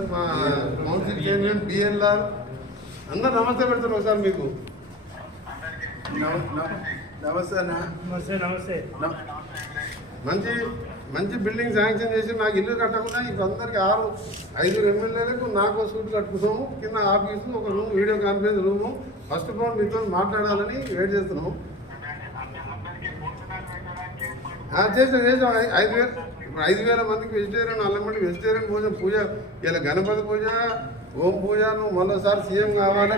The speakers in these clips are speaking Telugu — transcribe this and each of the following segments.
మా కౌన్సిల్ చైర్మన్ బిఎల్ఆర్ అందరు నమస్తే పెడతారు ఒకసారి మీకు. నమ- నమ- నమస్తే అన్న. నమస్తే నమస్తే. న- మంచి మంచి బిల్డింగ్ శాంక్షన్ చేసి నాకు ఇల్లు కట్టకుండా ఇంక అందరికి ఆరు ఐదు ఎమ్మెల్యేలకు నాకు సూట్ కట్టుకున్నాము. కింద ఆఫీసు ఒక room video conference room. First of all మీతో మాట్లాడాలని వెయిట్ చేస్తున్నాము. ఆ, చేసాం చేసాం ఐదు వేలు. ఐదు వేల మందికి వెజిటేరియన్ అల్లం మంది వెజిటేరియన్ పూజ పూజ ఇలా గణపతి పూజ ఓం పూజ నువ్వు మరోసారి సీఎం కావాలి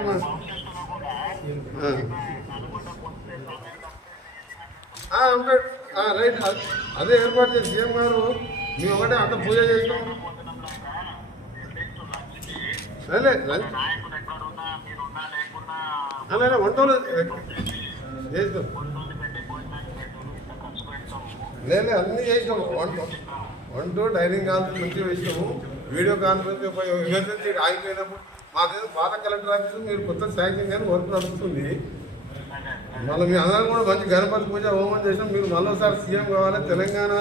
రైట్. అదే ఏర్పాటు చేసి సీఎం గారు మేము ఒకటే అంత పూజ చేసినాం లే, లంచ్. అలాగే వంటలు చేస్తాం లేదు అన్నీ వన్ వంట టూ డైనింగ్ కాన్ఫరెన్స్ మంచిగా వేసినాము వీడియో కాన్ఫరెన్స్ ఎమర్జెన్సీ ఆగిపోయినప్పుడు మాకేదో పాత కలెక్టర్ ఆఫీస్ మీరు కొత్త శాంక్షన్ కానీ వర్క్ నడుస్తుంది. మళ్ళీ మీ అందరం కూడా మంచి గణపతి పూజ హోమం చేసినాం. మీరు మళ్ళీసారి సీఎం కావాలి తెలంగాణ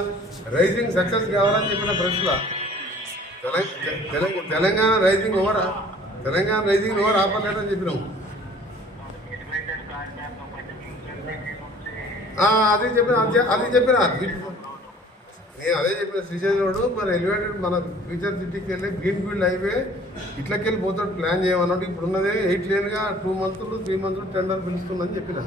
రైజింగ్ సక్సెస్ కావాలని చెప్పిన ప్రశ్న. తెలంగాణ తెలంగాణ రైజింగ్ ఓవరా తెలంగాణ రైజింగ్ ఓవర్ ఆపలేదని చెప్పినాము అదే చెప్పిన అదే చెప్పిన. నేను అదే చెప్పిన శ్రీశైలంలో మన మరి ఎలివేటెడ్ మన ఫ్యూచర్ సిటీకి వెళ్ళి గ్రీన్ ఫీల్డ్ హైవే ఇట్లకి వెళ్ళి పోతాడు ప్లాన్ చేయమన్నట్టు ఇప్పుడు ఉన్నదే ఎయిట్ లేన్గా టూ మంత్లు త్రీ మంత్లు టెండర్ పిలుస్తుందని చెప్పిన.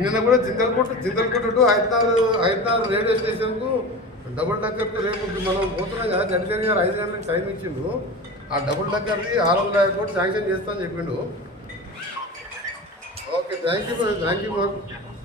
నిన్న కూడా చింతలకోట చింతలకోట టు హైదరాబాద్ హైదరాబాద్ రైల్వే స్టేషన్కు డబుల్ డక్కర్కి రేపు మనం పోతున్నాం కదా గడ్కరీ గారు ఐదు గంటలకు టైం ఇచ్చిండు. ఆ డబుల్ డక్కర్ది ఆరు వందల యాభై కోట్లు శాంక్షన్ చేస్తా అని చెప్పిండు. Okay thank you thank you